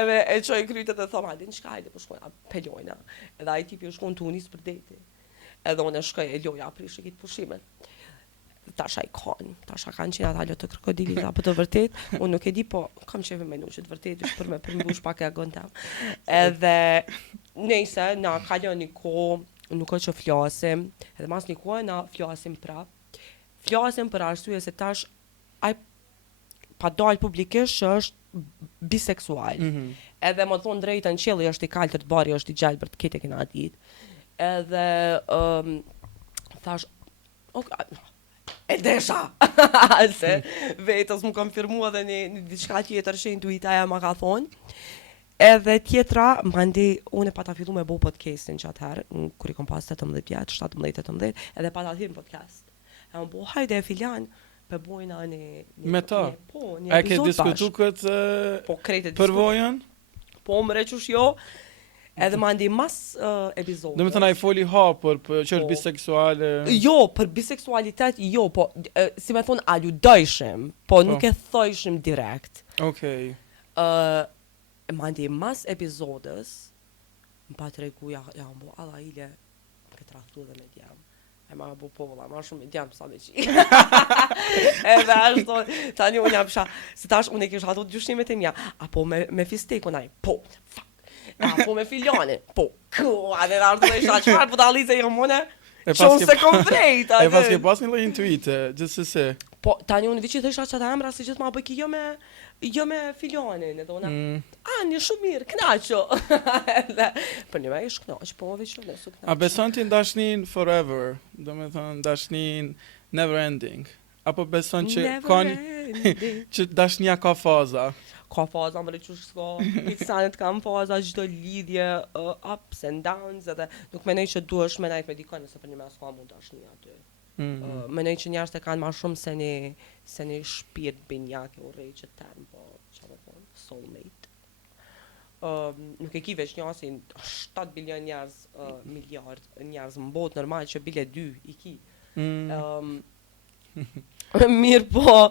edhe e qoj krytet e thom, hajde në shka, hajde për shkojna, pe lojna. Edhe a I tipi u shkon të unis për deti. Edhe unë e shkoj e loja, prish e kitë pushimet. Tasha I kanë qenë ata të krokodilit apo të vërtet, unë nuk e di, po kam qeve menu që të vërtet është për me përmbush pak e agon tam. Edhe nejse, na kalon një kohë, nuk o që flasim, edhe mas një kohë na flasim prap. Flasim për arsye se tash ai pa dalë publikisht që është biseksual. Edhe më thonë drejtën qelli është I kaltër të bari është I gjallë për të kete kena ditë. Edhe thash, e desha, se vetës më konfirmua dhe një diçka tjetër që intuitaja ma ka thonë. Edhe tjetra, mandej unë pata fillu me bo podcastin që atëherë, kur I kom pas 18 vjetë, 17-18, edhe pata him podcast. E unë bo, hajde Filian, për bojna Me ta? një A ke epizod diskutu këtë Po krejt e përvojën? Po më reqush jo, edhe mandej mas epizodës. Do me thënë ai foli hapur për që është Po. biseksuale. Jo, për biseksualitet jo, po si me thonë a ju dojshim, po nuk e thojshim direkt. Okej. Mandej mas epizodës, më pa të regu, ja më bo, alla ile, më këtë raftu dhe me djemë. E ma bo povola, ma shumë me djemë sa me qi. Edhe ashtu, tani unë jam pësha, se tash unë e kisha ato gjyshimet e mja, apo me fistek, unë po, fuck. Apo me Filianin, po, edhe ashtu dhe isha, qëfar po t'alize jo mune? Shumë se kom vrejt, E pas ke pas një lloj intuite, gjithsesi. Po, tani unë vici të isha që ta emra, si gjithë ma bëjki jo me Filianin, edhe unë, një shumë mirë, knaqo. Për një me ish knaq, po më veqë nësë knaq. A beson ti dashnin forever, do me thënë dashnin never ending? Apo beson që që dashnia ka faza? Ka faza më reqush s'ka, insanit kam faza, gjithdo lidhje, ups and downs, edhe nuk menoj që duesh me najt me dikon, nëse për një me s'ka mund dashnia aty. Menoj që njerëzit e kanë ma shumë se një shpirt binjake u rej që term, po që me thonë, soulmate. Nuk e ki veç një asin 7 bilion njerëz, miliard njerëz më botë normal që bile 2 I ki. Mirë po,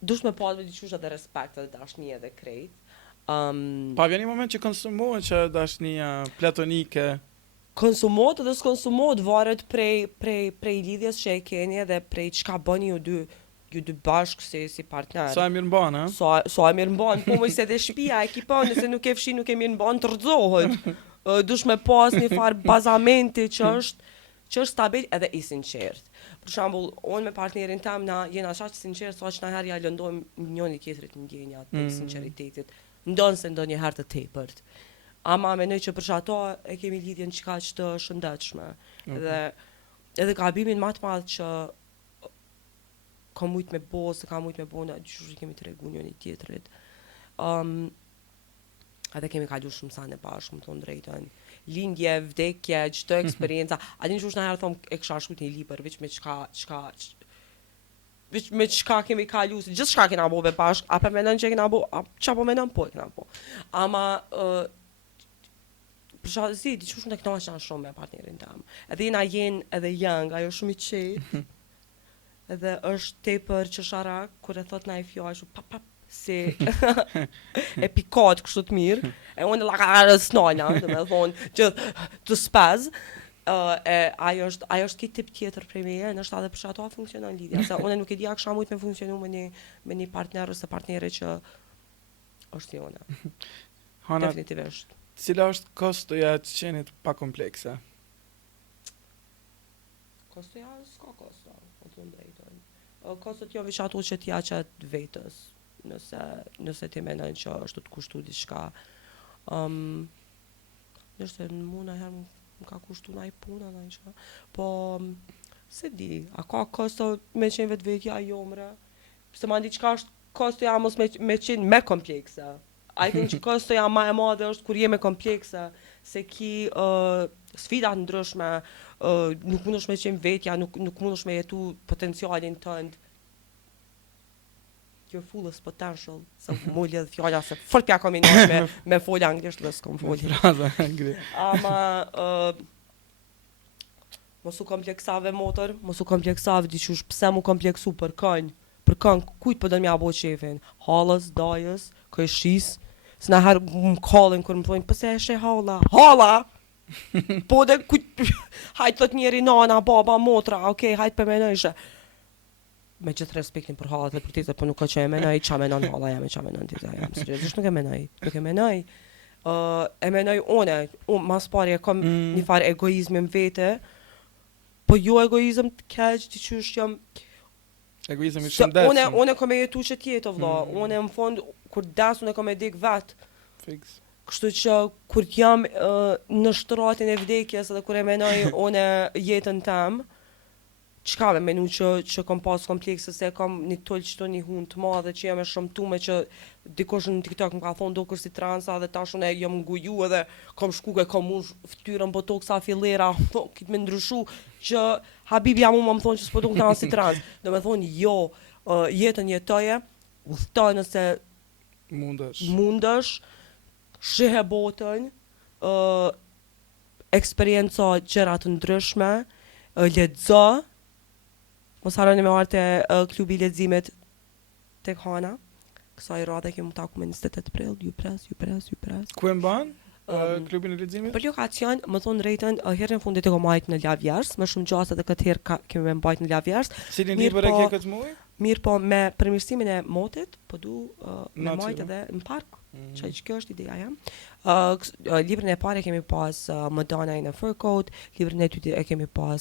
dush me pas me diqysh edhe respekt edhe dashni edhe krejt. Pa vjen një moment që konsumohet që dashnia platonike. Konsumohet edhe s'konsumohet, varet prej lidhjes që e keni edhe prej çka bëni ju dy bashkë si partner. Sa e mirë mban, ha? Sa e mirë mban, po më se dhe shtëpia e kipon, nëse nuk e fshi nuk e mirë mban të rrëzohet. Dush me pas një farë bazamenti që është stabil edhe I sinqert. Për shembull, unë me partnerin tam na jena shaq sinqert sa që na herë ja lëndojmë njëri tjetrit ndjenjat të sinqeritetit. Ndonse ndonjëherë të tepërt. Ama menoj që për ato e kemi lidhjen çka të shëndetshme. Edhe gabimin më të madh që ka mujt me bo, se ka mujt me bo, na gjysh kemi të regu njëri tjetrit. Edhe kemi kalu shumë sa në bashkë, më thonë drejtën. Lindje, vdekje, çdo eksperienca. A din qysh na herë thom e kisha shkruajt një libër, veç me çka kemi kalu, gjithë çka kena bo be bashkë, apo mendon që kena bo, çapo mendon po e kena bo. Ama për shkak se diçka shumë të kënaqem shumë me partnerin tim. Edhe jena edhe young, ajo shumë I qetë. Edhe është tepër qesharak, kur e thot na I fjallë, pap, si e pikat kështu të mirë, e unë la snojna, dhe me thonë, gjithë të spaz, ajo është ki tip tjetër prej meje, nështë edhe për ato funksionon lidhja, se unë nuk e di a kësha mujt me funksionu me një partner ose partnere që është jona. Hana, definitivisht. Cila është kostoja të qenit pa komplekse? Kostoja s'ka kosto, o të drejtën. Kostot jo veç ato që t'ja qëtë vetës, nëse ti menon që është të kushtu diçka. Nështë në mu në herë më ka kushtu na I puna, na I qëka. Po, se di, a ka kosto me qenë vetë vetja jomre? Se ma di qka është kostoja mos me qenë me komplekse. I think që kostoja ma e madhe është kur je me komplekse, se ki sfidat ndryshme, nuk mundesh me qenë vetja, nuk mundesh me jetu potencialin tënd. Your fullest potential. Se mu lidh fjalla se fort pja kombinosh me folja anglisht dhe s'kom folja. Fraza anglisht. Ama mos u kompleksave motor, mos u kompleksave diqysh, pse mu kompleksu për kënj, kujt po do m'ja bo qefin? Halës, dajës, këshis, se na herë më kallin kur më thojnë, pëse e she hala? Po dhe kujt, hajt thot njeri nana, baba, motra, okej, hajt për menojshë. Me gjithë respektin për hallat dhe për tizë, po nuk ka që e menoj, qa menon halla jam e qa menon tizë jam, seriozisht nuk e menoj. E menoj une, mas pari e kom një farë egoizmin vete, po jo egoizm të keq, që është jam... Egoizm I shëndetshëm. Une kom e jetu që tjetë, vla, une më fond, kur des, une kom e dik vetë. Fix. Kështu që kur jam në shtratin e vdekjes edhe kur e menoj une jetën tem, çka me menu që kom pas komplekse se kam një tol çto një hun të madhe që jam e shëmtuar që dikush në TikTok më ka thonë do kur si transa dhe tash unë jam nguju edhe kam shku e kam ush fytyrën botoksa fillera, kitë me ndryshu që Habibi jam më thonë që s'po duk ta si trans. Do me thonë jo, jetën jetoje, udhëtoj nëse mundesh, shihe botën, eksperienco gjëra të ndryshme, lexo. Mos harroni me arte klubi i leximit tek Hana. Kësaj radhe kemi taku me 28 prill, ju pres. Ku e mban? Klubin e leximit? Për lokacion, më thonë drejtën, herën fundit e kom majt në Lavjers, më shumë gjasa edhe këtë herë kemi mbajt në Lavjers. Cilin libër e ke këtë muaj? Mirë po, me përmirësimin e motit, po du me majt edhe në park, që kjo është ideja jam. Librin e parë kemi pas Madonna in a Fur Coat, librin e dytë e kemi pas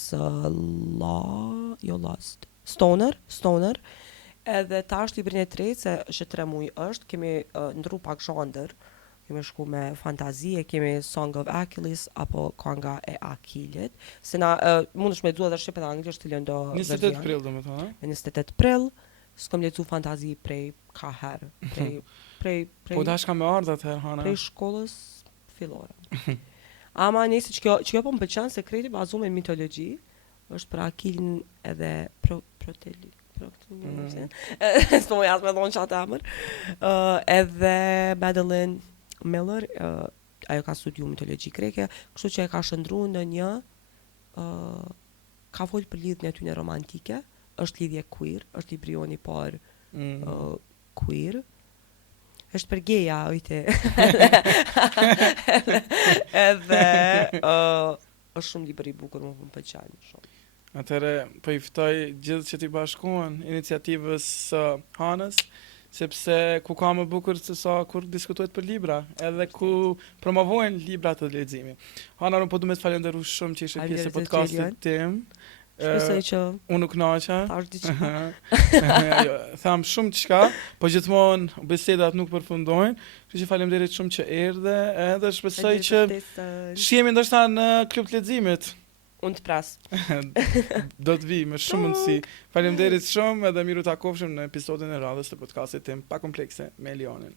Stoner, edhe tash librin e tretë, se është 3 muaj është, kemi ndru pak zhandër, kemi shku me fantazie, kemi Song of Achilles, apo Kanga e Akilit, se na mund është me dua dhe shqip edhe anglisht të lëndo 28 prill do me thonë, me 28 prill, s'kom lecu fantazi prej ka herë, prej po dash kam me ardhat herë, Hana. Prej shkollës fillore. Ama nisi që kjo po më pëlqen se kreti bazuar me mitologji, është për Akilin edhe s'po më jasë me thonë qatë amër, edhe Madeline Miller, ajo ka studiu mitologji greke, kështu që e ka shëndru në një, ka folë për lidhjen e tyne romantike, është lidhje queer, është librioni par queer, është për geja, ojte. Edhe është shumë libër i bukur, më pëlqen shumë. Atëre, po i ftoj gjithë që t'i bashkohen iniciativës Hanës, sepse ku ka më bukur se sa kur diskutohet për libra, edhe ku promovojnë libra të leximit. Hana, unë po du me të falenderu shumë që ishe pjesë e podcastit tim. Shpresoj që unë nuk naqa. Thash diçka. Tham shumë çka, po gjithmonë bisedat nuk përfundojnë. Kështu që faleminderit shumë që erdhe, edhe shpresoj që shihemi ndoshta në klub të leximit. Unë të pras. Do të vi me shumë mundësi. Faleminderit shumë edhe miru takofshëm në episodin e radhës të podcastit tim Pa Komplekse me Elionin.